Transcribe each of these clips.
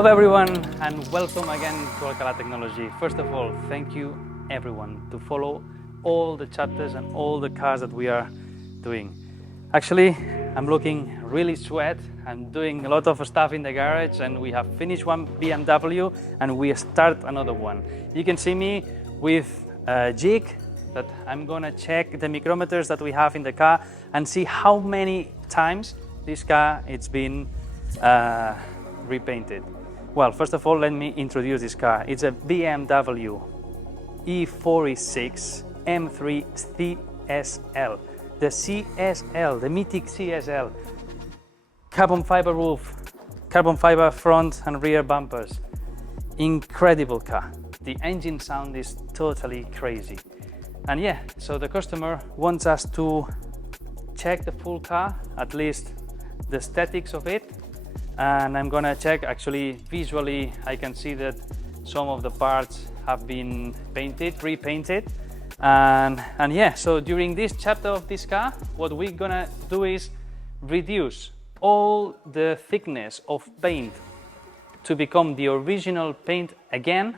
Hello everyone and welcome again to Alcalà Technology. First of all, thank you everyone to follow all the chapters and all the cars that we are doing. Actually, I'm looking really sweat. I'm doing a lot of stuff in the garage and we have finished one BMW and we start another one. You can see me with a jig that I'm gonna check the micrometers that we have in the car and see how many times this car it's been repainted. Well, first of all, let me introduce this car. It's a BMW E46 M3 CSL. The CSL, the mythic CSL. Carbon fiber roof, carbon fiber front and rear bumpers. Incredible car. The engine sound is totally crazy. And yeah, so the customer wants us to check the full car, at least the aesthetics of it. And I'm gonna check, actually visually I can see that some of the parts have been painted, repainted. And yeah, so during this chapter of this car, what we're gonna do is reduce all the thickness of paint to become the original paint again.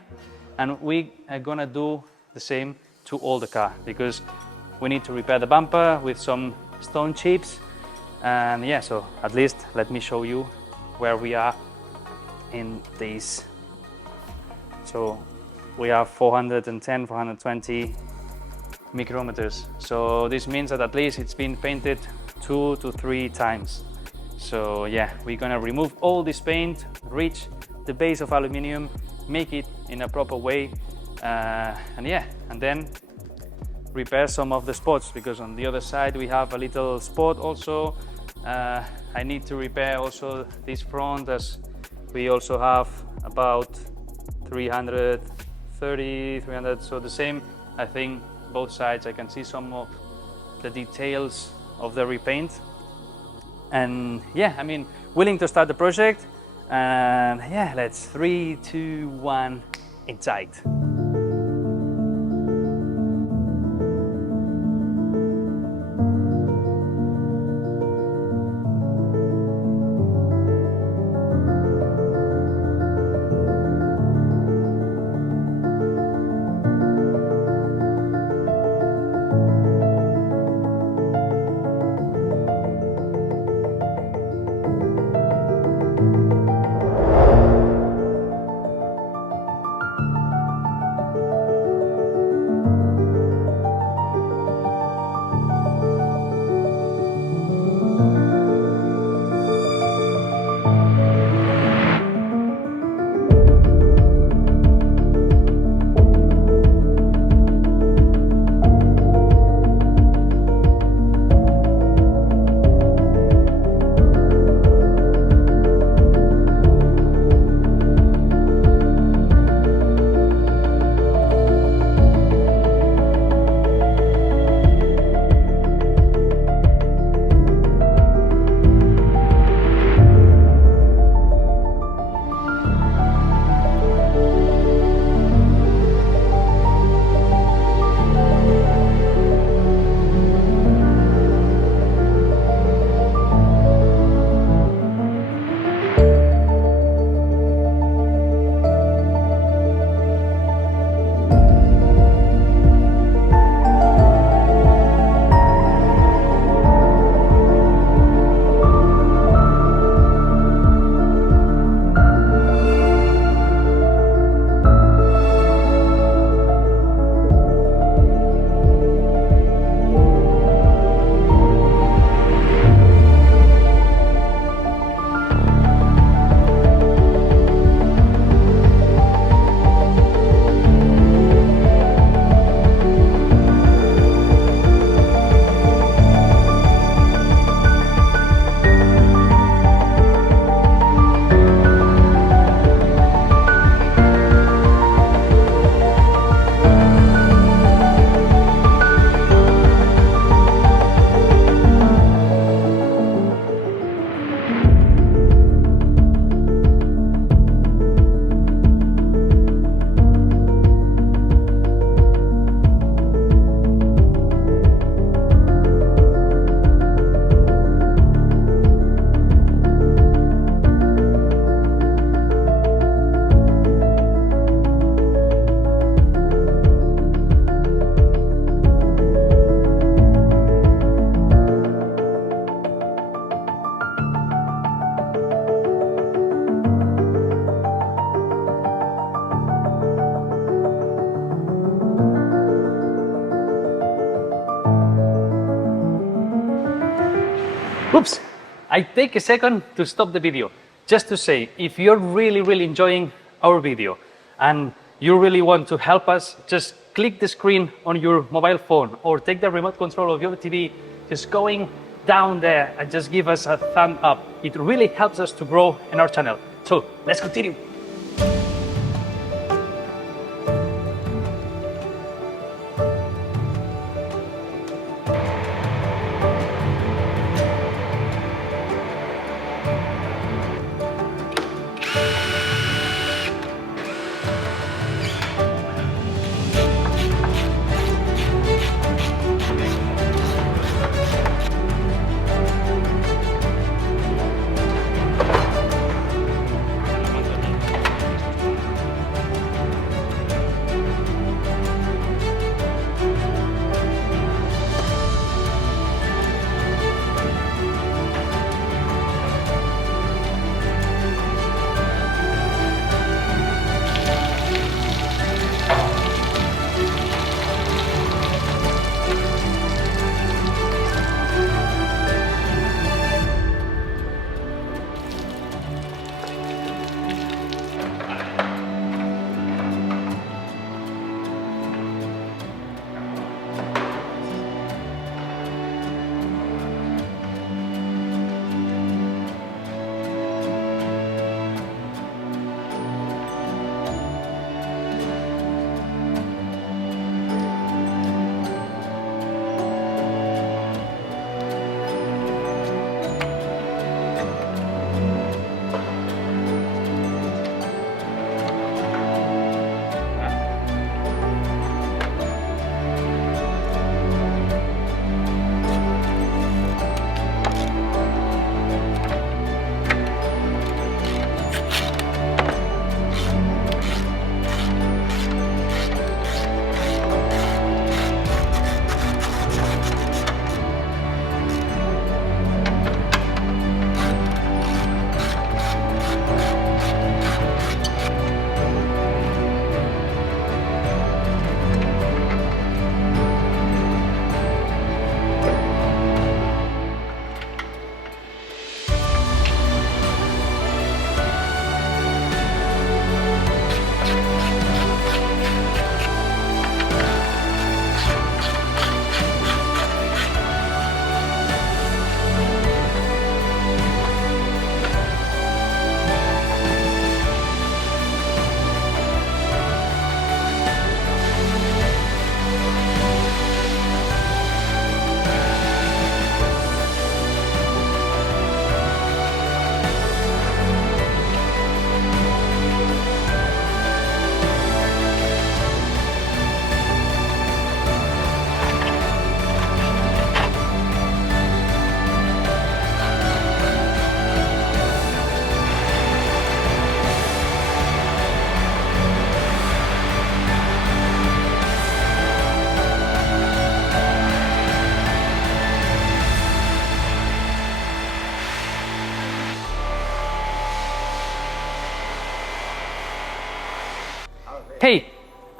And we are gonna do the same to all the car because we need to repair the bumper with some stone chips. And yeah, so at least let me show you where we are in these. So we have 410, 420 micrometers. So this means that at least it's been painted 2 to 3 times. So yeah, we're gonna remove all this paint, reach the base of aluminum, make it in a proper way, and yeah, and then repair some of the spots, because on the other side we have a little spot also. I need to repair also this front, as we also have about 300, so the same. I think both sides I can see some of the details of the repaint. And yeah, I mean, willing to start the project. And yeah, let's 3, 2, 1, inside. Oops! I take a second to stop the video just to say, if you're really enjoying our video and you really want to help us, just click the screen on your mobile phone or take the remote control of your TV, just going down there and just give us a thumb up. It really helps us to grow in our channel. So let's continue. Hey,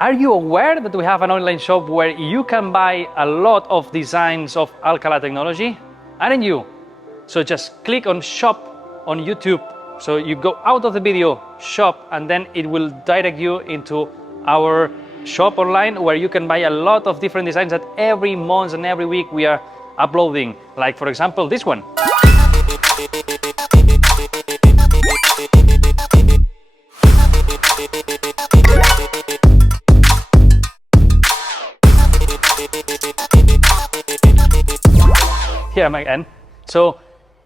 are you aware that we have an online shop where you can buy a lot of designs of Alcalà Technology? Aren't you? So just click on shop on YouTube. So you go out of the video, shop, and then it will direct you into our shop online where you can buy a lot of different designs that every month and every week we are uploading. Like for example, this one. Here again. So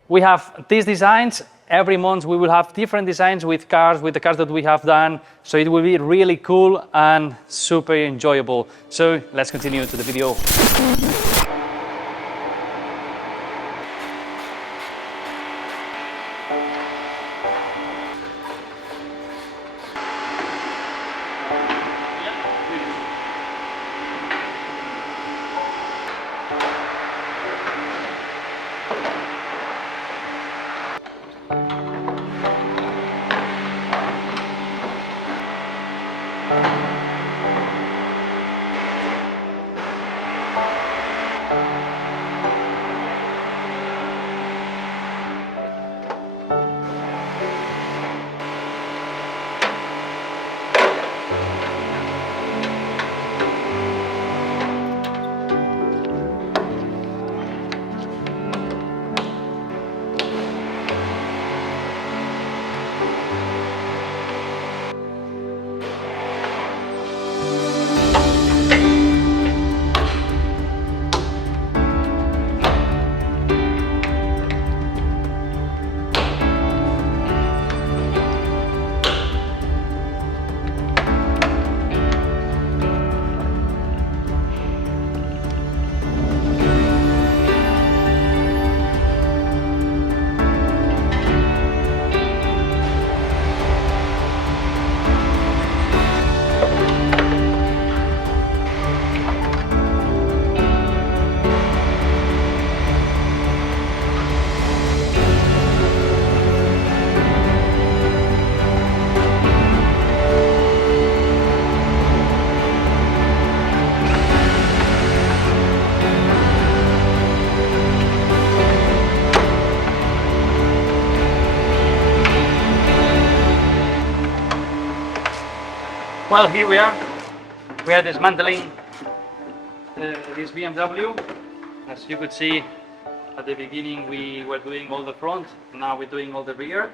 we have these designs. Every month we will have different designs with the cars that we have done. So it will be really cool and super enjoyable. So let's continue to the video. Well, here we are. We are dismantling this BMW. As you could see, at the beginning we were doing all the front, now we're doing all the rear.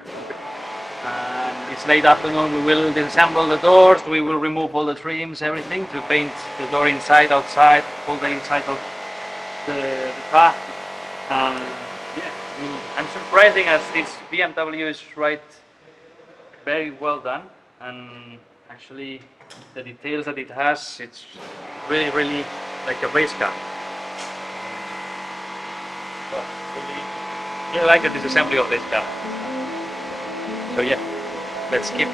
And it's late afternoon, we will disassemble the doors, we will remove all the trims, everything, to paint the door inside, outside, all the inside of the car. Yeah, I'm surprising as this BMW is very well done, and actually the details that it has, it's really like a race car. Well, really like the disassembly of this car. So yeah, let's keep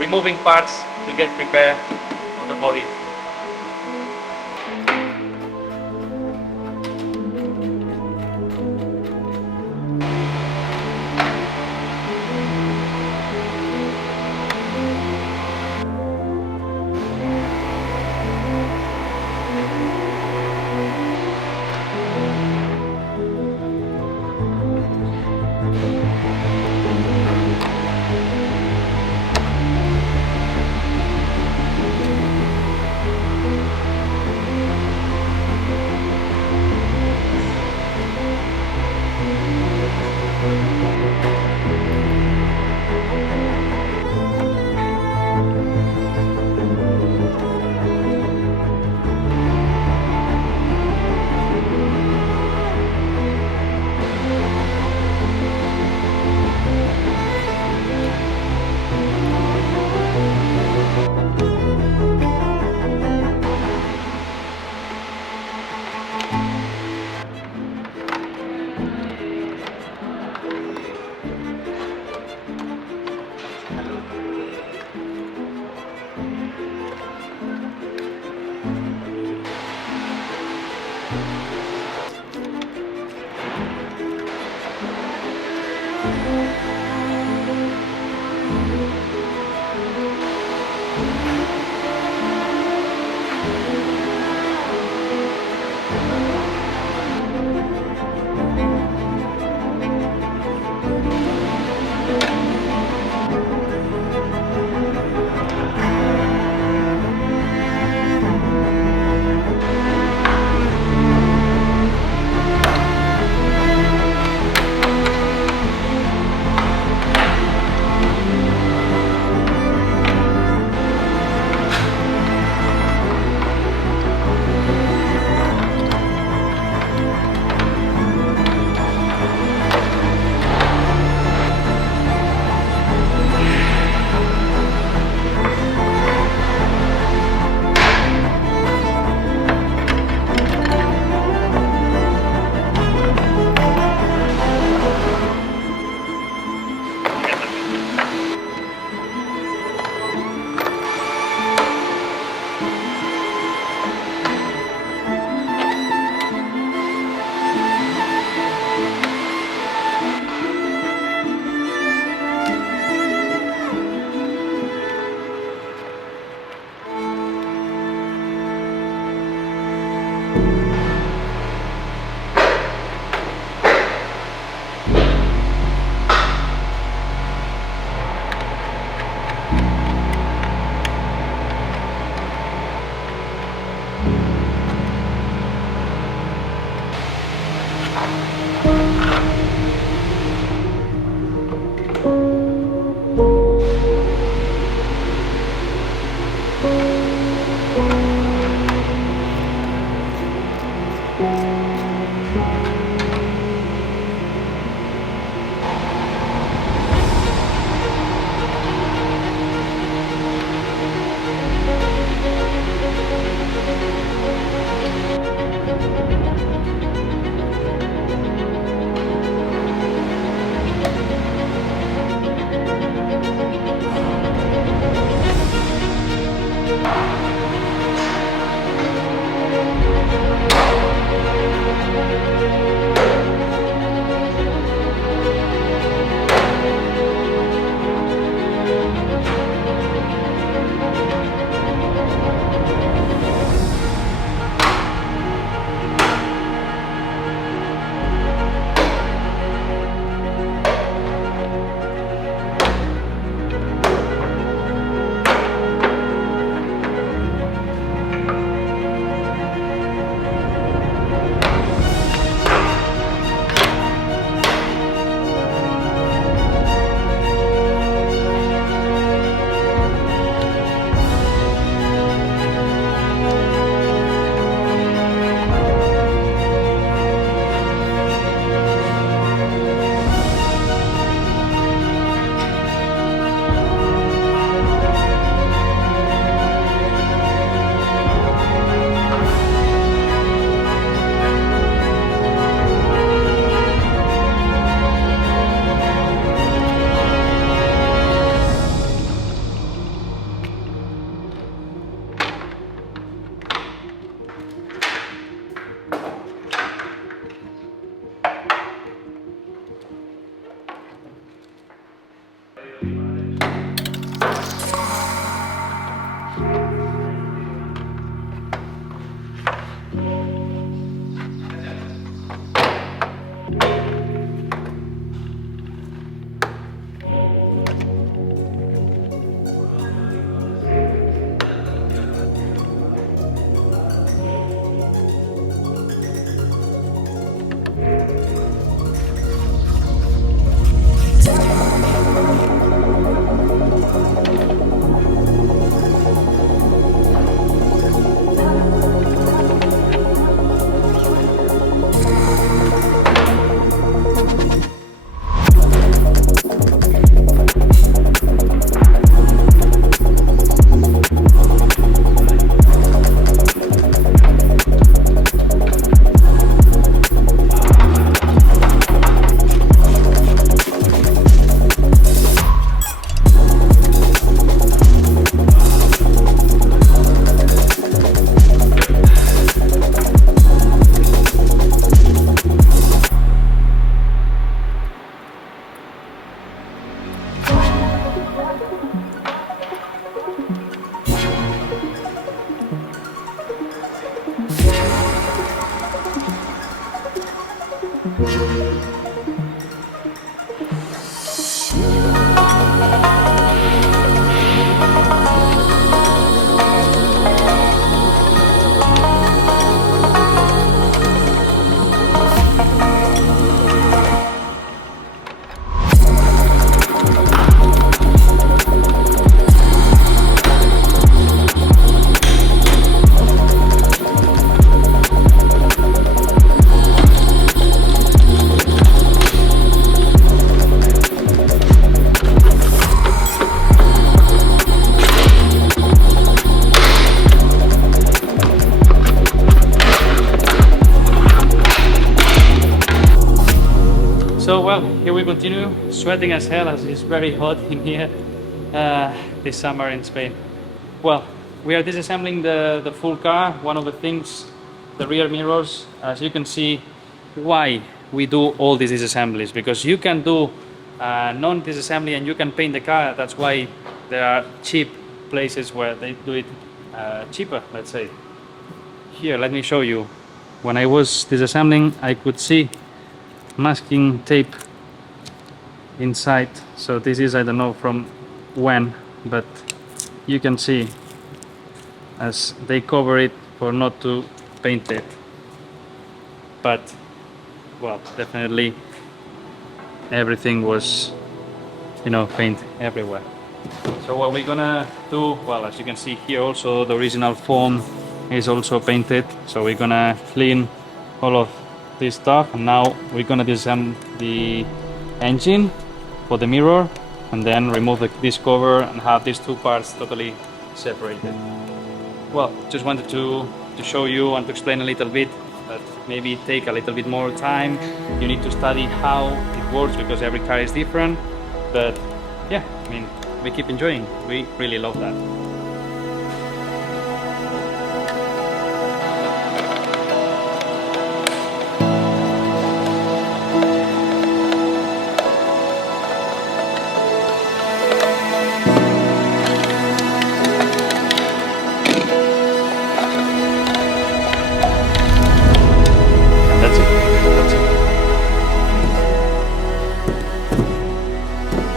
removing parts to get prepared for the body. So well, here we continue, sweating as hell as it's very hot in here this summer in Spain. Well, we are disassembling the full car. One of the things, the rear mirrors, as you can see, why we do all these disassemblies, because you can do non-disassembly and you can paint the car. That's why there are cheap places where they do it cheaper, let's say. Here, let me show you. When I was disassembling, I could see masking tape inside. So this is, I don't know from when, but you can see as they cover it for not to paint it. But well, definitely everything was, you know, paint everywhere. So what we're gonna do, well, as you can see here, also the original foam is also painted. So we're gonna clean all of this stuff, and now we're gonna disassemble the engine for the mirror and then remove this cover and have these two parts totally separated. Well, just wanted to show you and to explain a little bit, that maybe take a little bit more time. You need to study how it works because every car is different, but yeah, I mean, we keep enjoying. We really love that.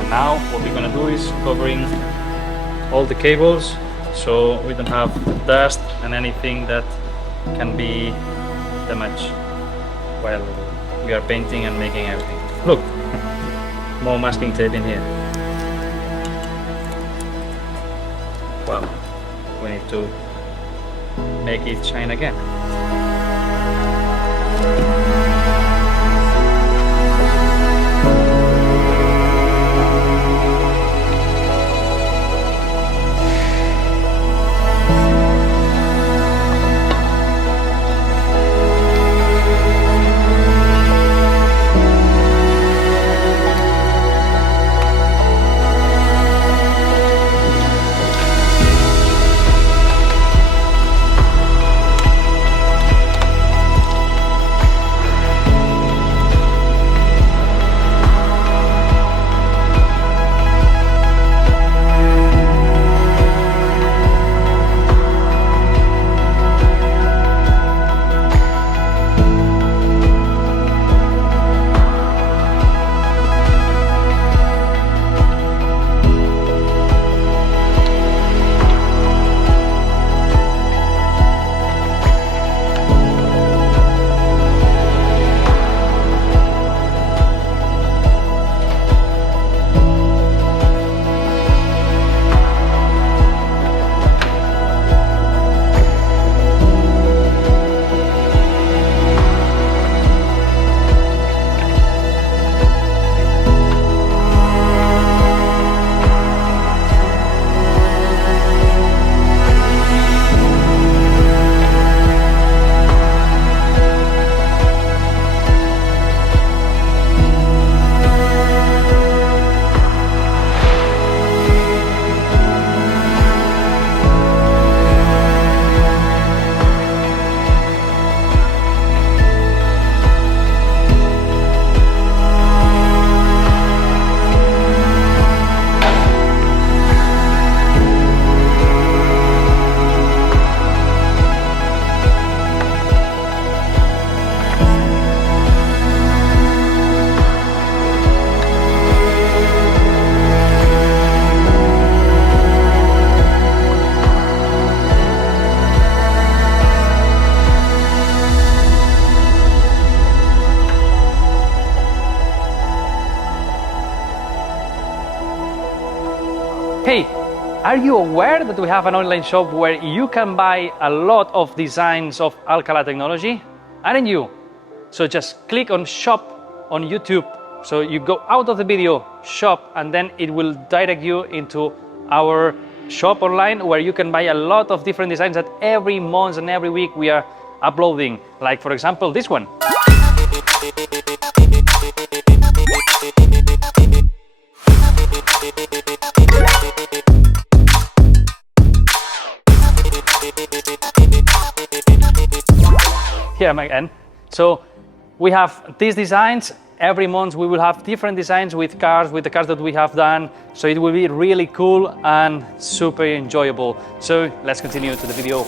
Now what we're gonna do is covering all the cables so we don't have dust and anything that can be damaged while we are painting and making everything. Look, more masking tape in here. Well, we need to make it shine again. Are you aware that we have an online shop where you can buy a lot of designs of Alcalà Technology? Aren't you? So just click on shop on YouTube. So you go out of the video, shop, and then it will direct you into our shop online where you can buy a lot of different designs that every month and every week we are uploading. Like for example, this one. Here again. So we have these designs. Every month we will have different designs with the cars that we have done. So it will be really cool and super enjoyable. So let's continue to the video.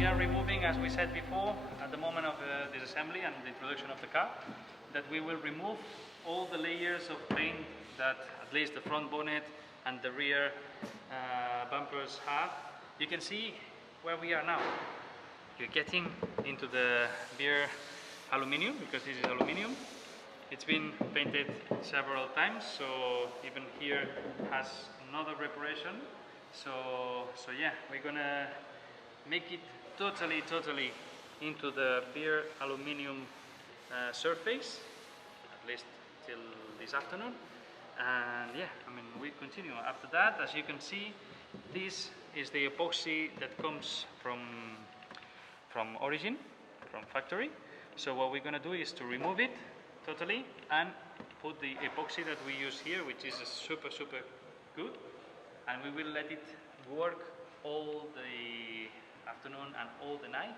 we are removing, as we said before, at the moment of disassembly and the introduction of the car, that we will remove all the layers of paint that at least the front bonnet and the rear bumpers have. You can see where we are now. You're getting into the bare aluminium, because this is aluminium. It's been painted several times, so even here has another reparation. So yeah, we're gonna make it totally into the bare aluminium surface, at least till this afternoon. And yeah, I mean, we continue. After that, as you can see, this is the epoxy that comes from origin, from factory. So what we're gonna do is to remove it totally and put the epoxy that we use here, which is super good, and we will let it work all the afternoon and all the night.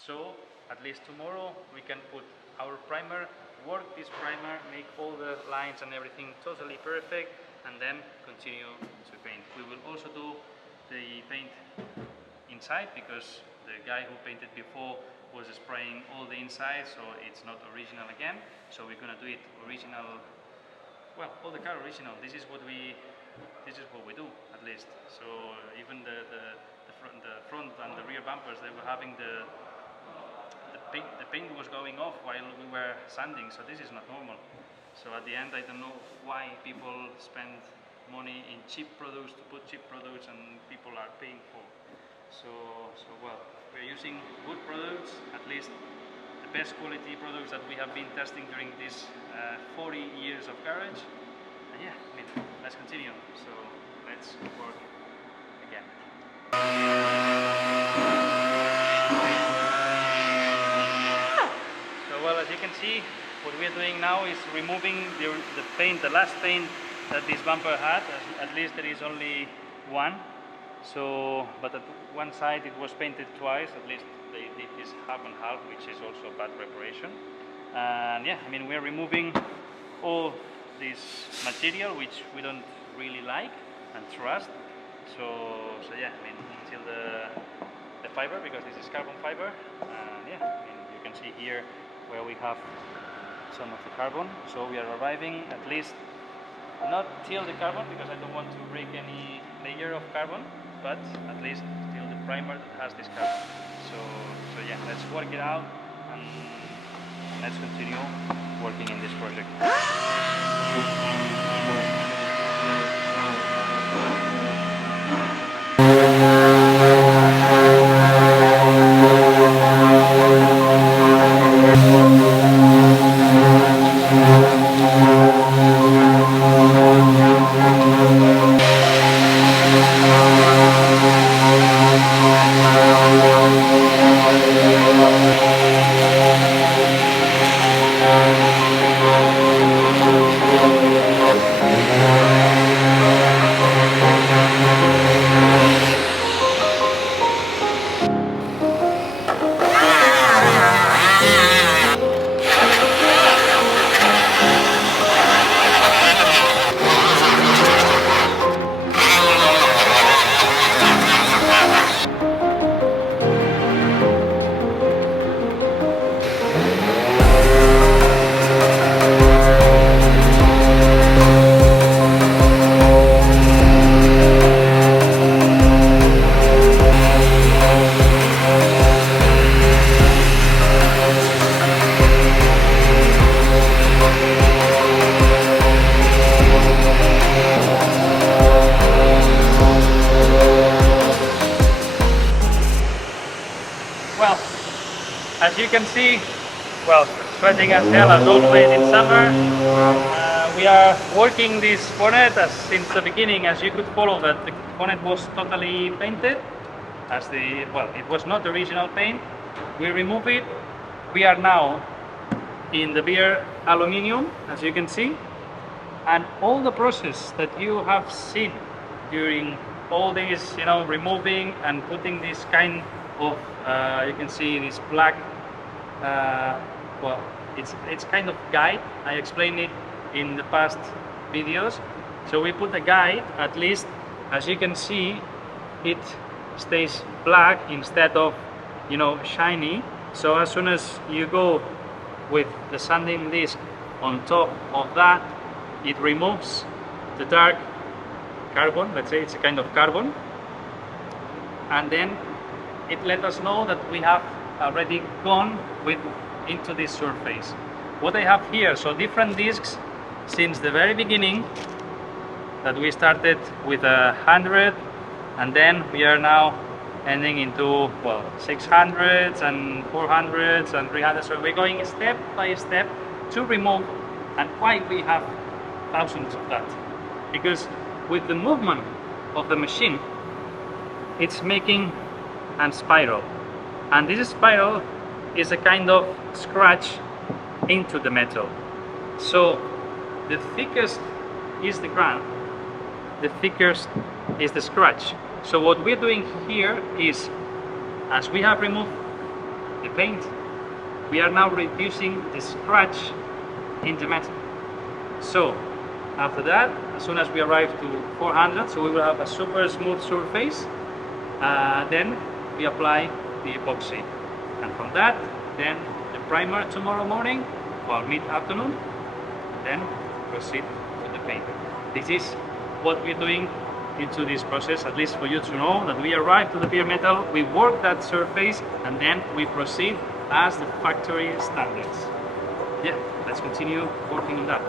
So at least tomorrow we can put our primer, work this primer, make all the lines and everything totally perfect, and then continue to paint. We will also do the paint inside, because the guy who painted before was spraying all the inside, so it's not original again. So we're gonna do it original, well, all the car original. This is what we do, at least. So even the front and the rear bumpers, they were having the paint was going off while we were sanding, so this is not normal. So at the end, I don't know why people spend money in cheap products to put cheap products, and people are paying for. So well, we're using good products, at least the best quality products that we have been testing during these 40 years of garage. And yeah, I mean, let's continue. So let's work again. So well, as you can see, what we're doing now is removing the paint, the last paint that this bumper had. At least there is only one. So, but at one side it was painted twice, at least they did this half and half, which is also bad reparation. And yeah, I mean, we're removing all this material which we don't really like and trust. So yeah, I mean, until the fiber, because this is carbon fiber. And yeah, I mean, you can see here where we have some of the carbon. So we are arriving at least not till the carbon, because I don't want to break any layer of carbon, but at least till the primer that has this carbon. So yeah, let's work it out and let's continue working in this project. As you can see, well, sweating as hell as always in summer. We are working this bonnet since the beginning. As you could follow, that the bonnet was totally painted. It was not the original paint. We remove it. We are now in the bare aluminium, as you can see, and all the process that you have seen during all this, removing and putting this kind of, you can see this black, it's kind of guide. I explained it in the past videos. So we put a guide, at least, as you can see, it stays black instead of you know, shiny. So as soon as you go with the sanding disc on top of that, it removes the dark carbon, let's say it's a kind of carbon, and then it let us know that we have already gone into this surface. What I have here, so different discs since the very beginning, that we started with 100, and then we are now ending into, well, 600s and 400s and 300s. So we're going step by step to remove. And why we have thousands of that? Because with the movement of the machine, it's making a spiral, and this spiral is a kind of scratch into the metal. So the thickest is the ground, the thickest is the scratch. So what we're doing here is, as we have removed the paint, we are now reducing the scratch in the metal. So after that, as soon as we arrive to 400, so we will have a super smooth surface, then we apply the epoxy, and from that, then the primer tomorrow morning, well, mid-afternoon, then proceed with the paint. This is what we're doing into this process, at least for you to know that we arrive to the bare metal, we work that surface, and then we proceed as the factory standards. Yeah, let's continue working on that.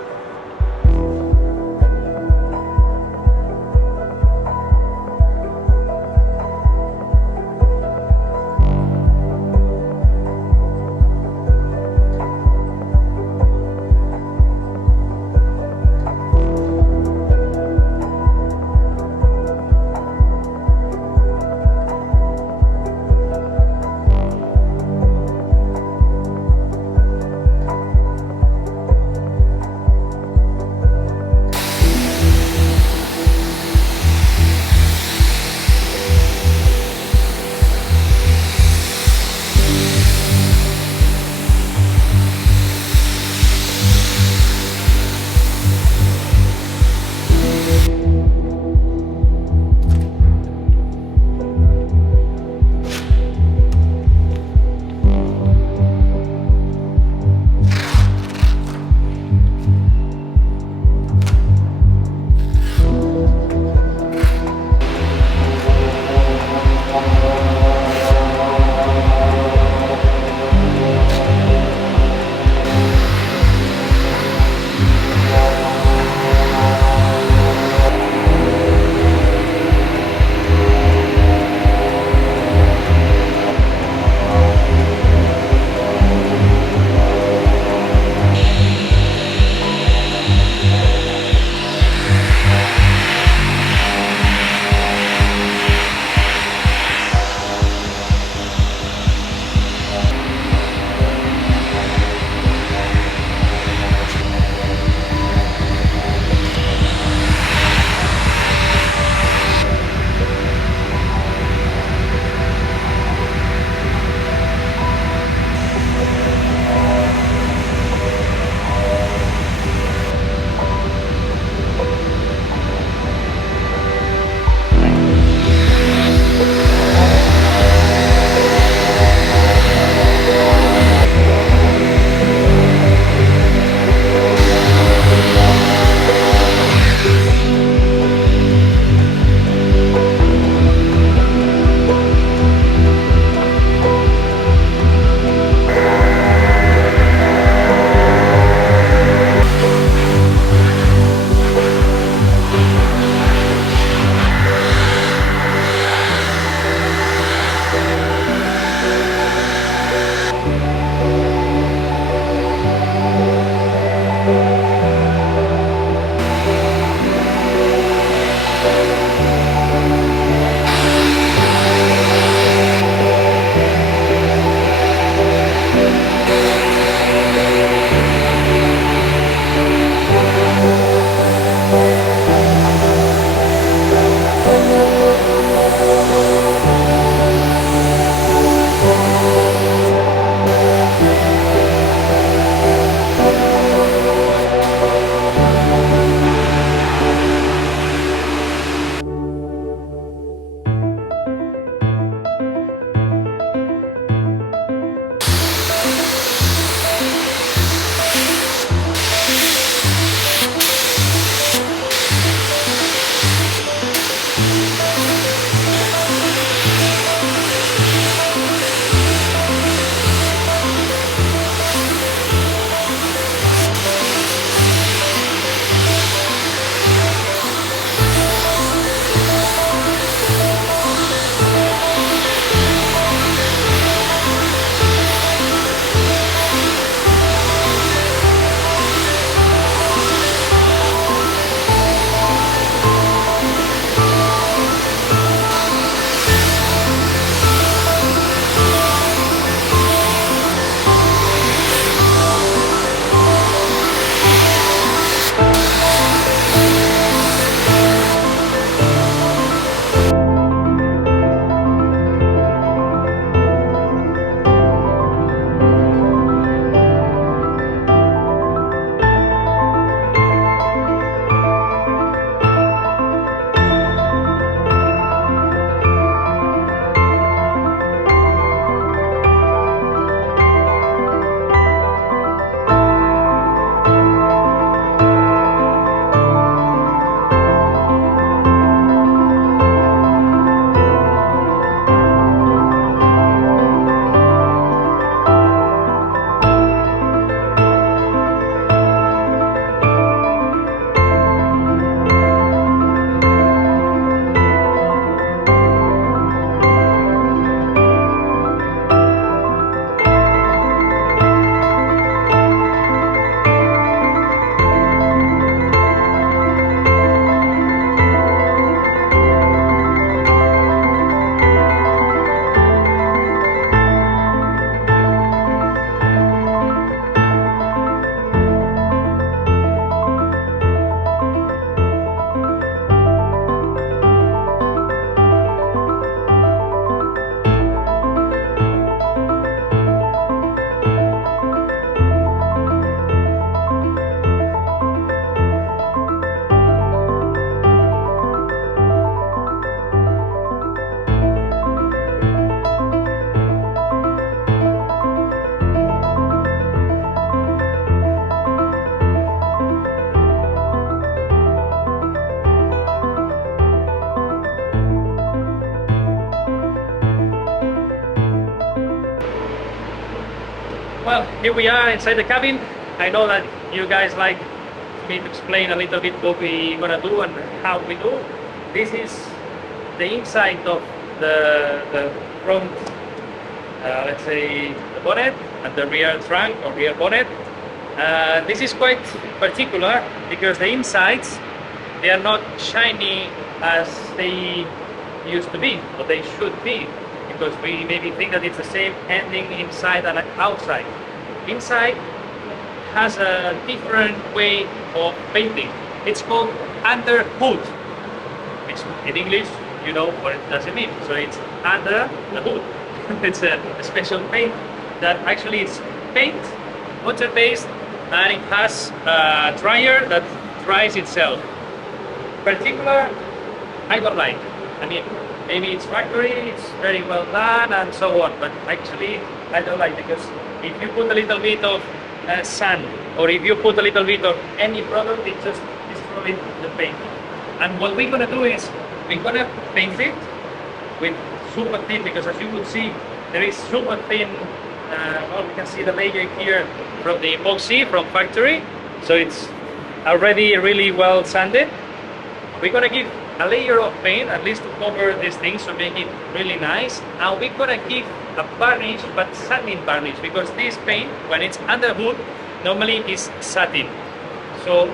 Well, here we are inside the cabin. I know that you guys like me to explain a little bit what we're gonna do and how we do. This is the inside of the front, let's say the bonnet, and the rear trunk or rear bonnet. This is quite particular because the insides, they are not shiny as they used to be, or they should be, because we maybe think that it's the same ending inside and outside. Inside has a different way of painting. It's called under hood, which in English, you know what it does mean. So it's under the hood. It's a special paint that actually is paint, water-based, and it has a dryer that dries itself. Particular, I don't like. I mean, maybe it's factory, it's very well done and so on, but actually I don't like, because if you put a little bit of sand, or if you put a little bit of any product, it just destroys the paint. And what we're gonna do is, we're gonna paint it with super thin, because as you would see, there is super thin, well, we can see the layer here from the epoxy from factory, so it's already really well sanded. We're gonna give a layer of paint, at least to cover these things, to make it really nice. And we're gonna give a varnish, but satin varnish, because this paint, when it's under hood, normally is satin. So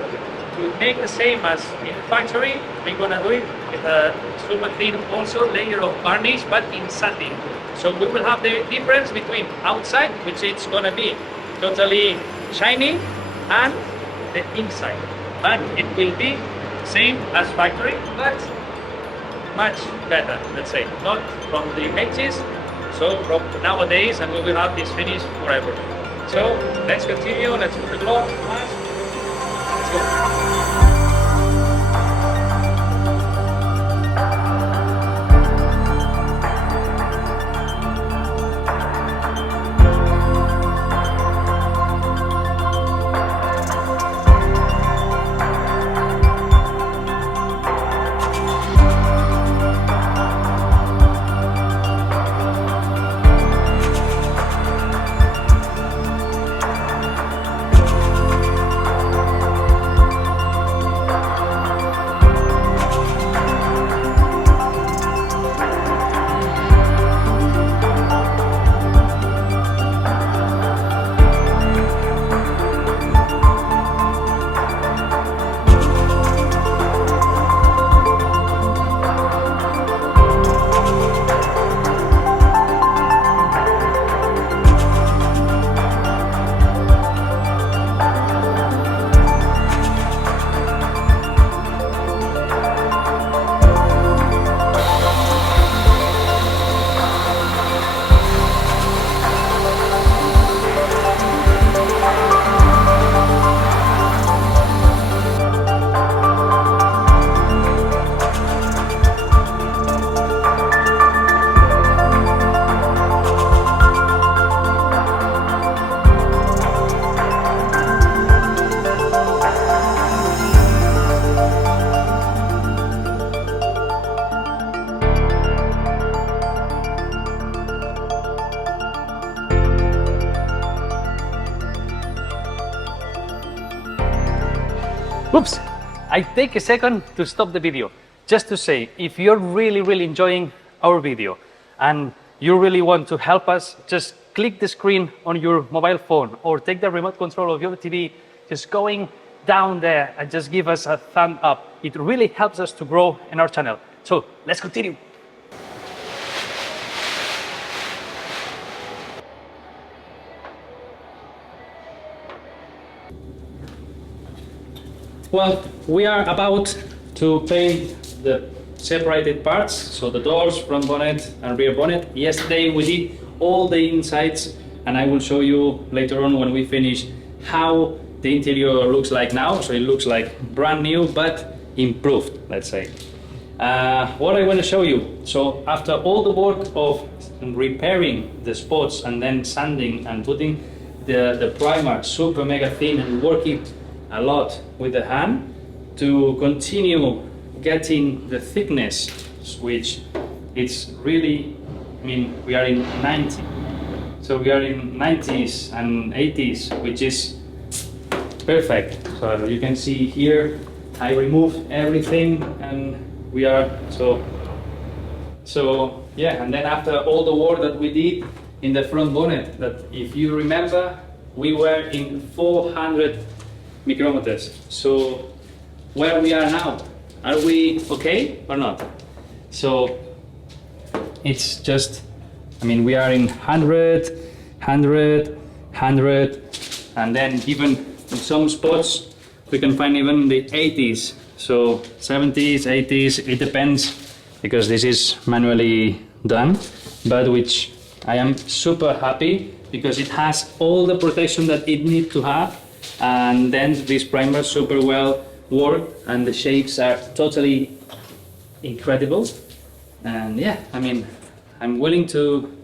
to make the same as in factory, we're gonna do it with a super thin also layer of varnish, but in satin. So we will have the difference between outside, which is gonna be totally shiny, and the inside. But it will be same as factory, but much better, let's say. Not from the edges, so from nowadays, and we will have this finished forever. So let's continue, let's put the glove mask. Let's go. Oops! I take a second to stop the video just to say, if you're really enjoying our video and you really want to help us, just click the screen on your mobile phone or take the remote control of your TV, just going down there and just give us a thumb up. It really helps us to grow in our channel. So let's continue. Well, we are about to paint the separated parts, so the doors, front bonnet and rear bonnet. Yesterday we did all the insides, and I will show you later on when we finish how the interior looks like now. So it looks like brand new but improved, let's say. What I want to show you, so after all the work of repairing the spots and then sanding and putting the primer super mega thin and working a lot with the hand to continue getting the thickness, which it's really, I mean, we are in 90. So we are in 90s and 80s, which is perfect. So you can see here, I removed everything and we are so yeah. And then after all the work that we did in the front bonnet, that if you remember, we were in 400 micrometers. So where we are now, are we okay or not? So it's just, I mean, we are in 100, 100, 100, and then even in some spots we can find even the 80s. So 70s, 80s, it depends, because this is manually done, but which I am super happy because it has all the protection that it needs to have, and then this primer super well worked and the shapes are totally incredible. And yeah, I mean, I'm willing to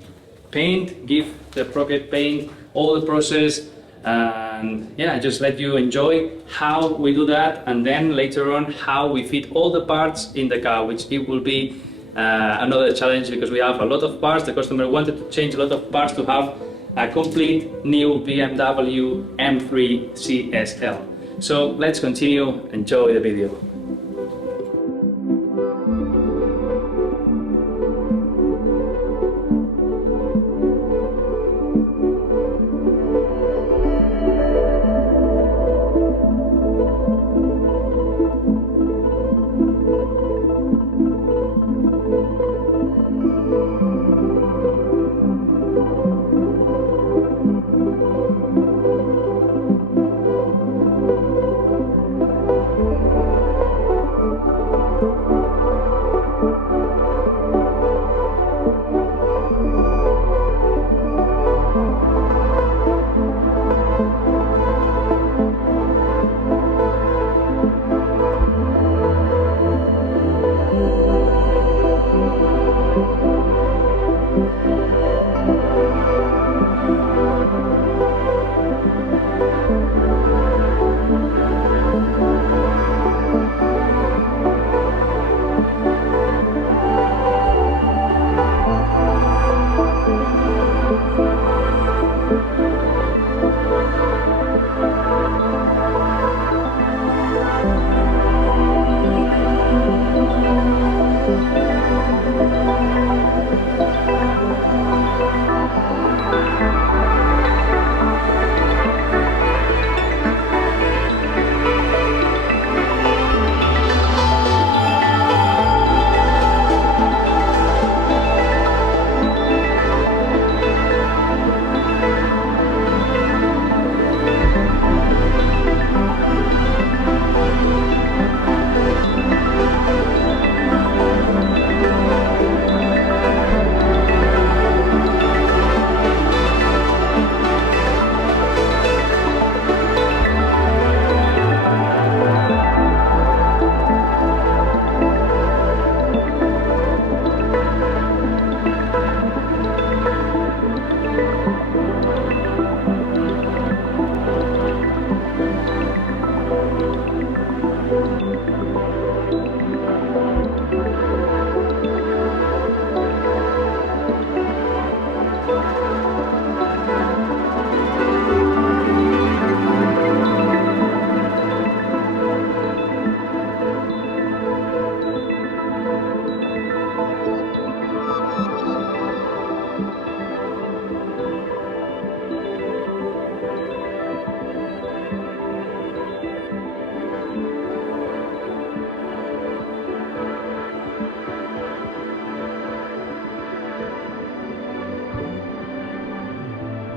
paint, give the appropriate paint, all the process, and yeah, just let you enjoy how we do that, and then later on how we fit all the parts in the car, which it will be another challenge because we have a lot of parts. The customer wanted to change a lot of parts to have a complete new BMW M3 CSL. So let's continue, enjoy the video.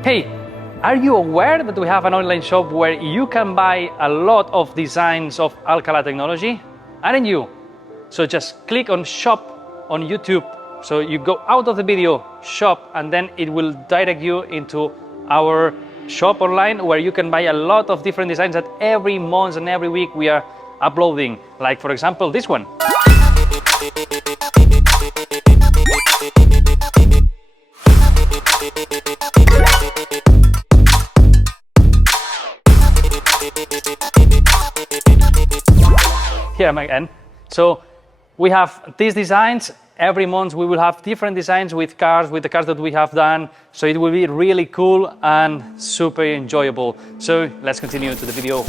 Hey, are you aware that we have an online shop where you can buy a lot of designs of Alcalà Technology? Aren't you? So just click on shop on YouTube. So you go out of the video, shop, and then it will direct you into our shop online where you can buy a lot of different designs that every month and every week we are uploading. Like for example, this one. Here am I again. So We have these designs. Every month we will have different designs with the cars that we have done. So it will be really cool and super enjoyable. So let's continue to the video.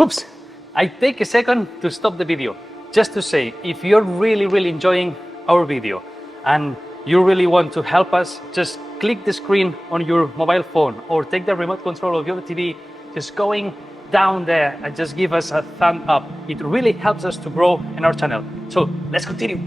Oops, I take a second to stop the video. just to say, if you're really enjoying our video and you really want to help us, just click the screen on your mobile phone or take the remote control of your TV, just going down there and just give us a thumb up. It really helps us to grow in our channel. So let's continue.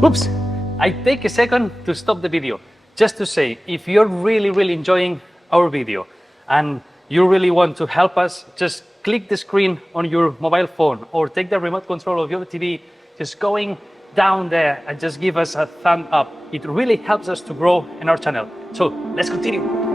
Oops! I take a second to stop the video just to say, if you're really enjoying our video and you really want to help us, just click the screen on your mobile phone or take the remote control of your TV, just going down there and just give us a thumb up. It really helps us to grow in our channel. So let's continue.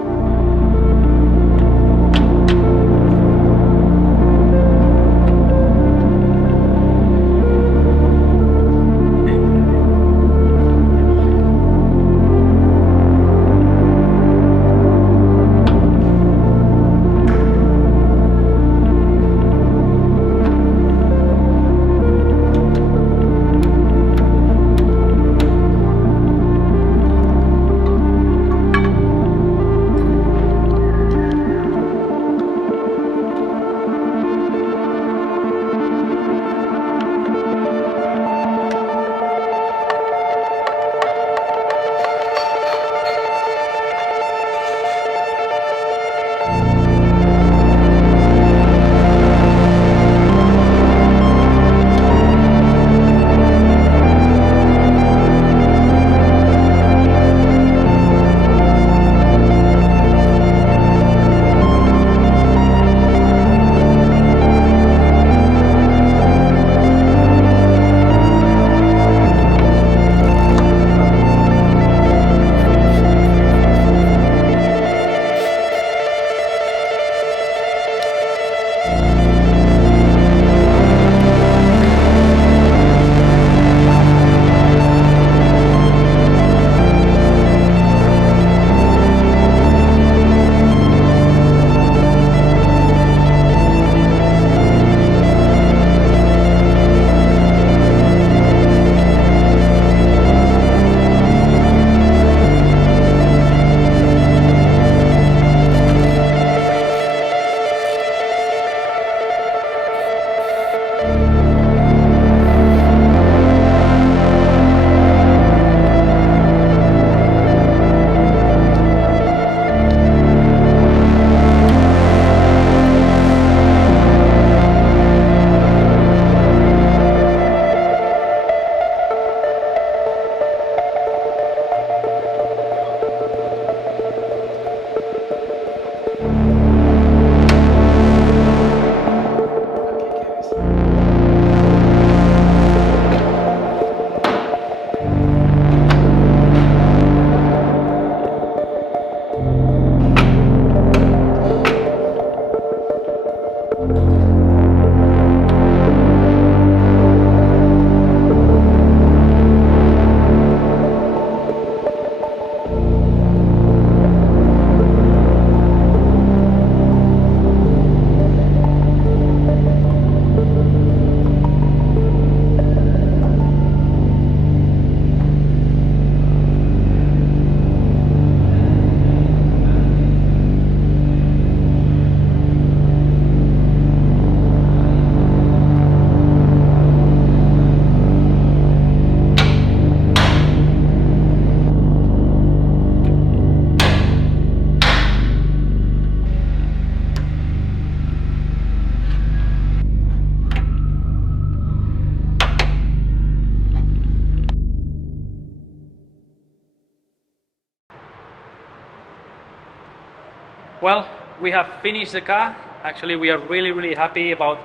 Well, we have finished the car. Actually, we are really happy about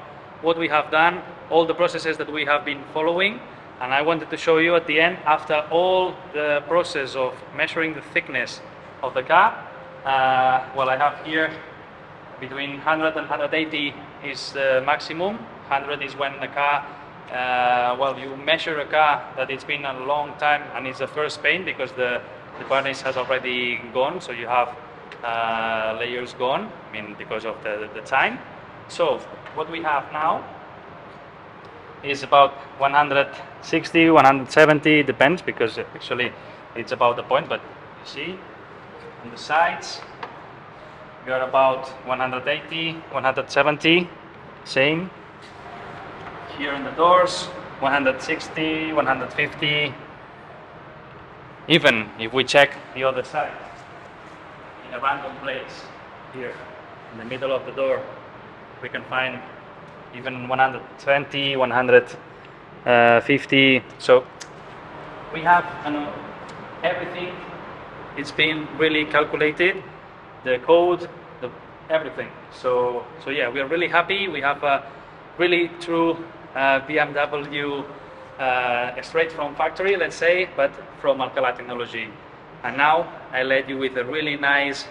what we have done, all the processes that we have been following. And I wanted to show you at the end, after all the process of measuring the thickness of the car. Well, I have here between 100 and 180 is the maximum. 100 is when the car, well, you measure a car that it's been a long time and it's the first paint because the varnish has already gone, so you have layers gone, I mean, because of the time. So what we have now is about 160, 170, depends, because actually it's about the point, but you see on the sides we are about 180, 170, same. Here in the doors, 160, 150. Even if we check the other side, in a random place, here in the middle of the door, we can find even 120, 150. So we have everything. It's been really calculated, the code, everything. So yeah, we are really happy. We have a really true BMW straight from factory, let's say, but from Alcalà Technology. And now I led you with a really nice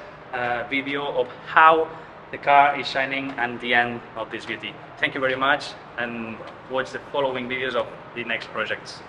video of how the car is shining at the end of this beauty. Thank you very much, and watch the following videos of the next projects.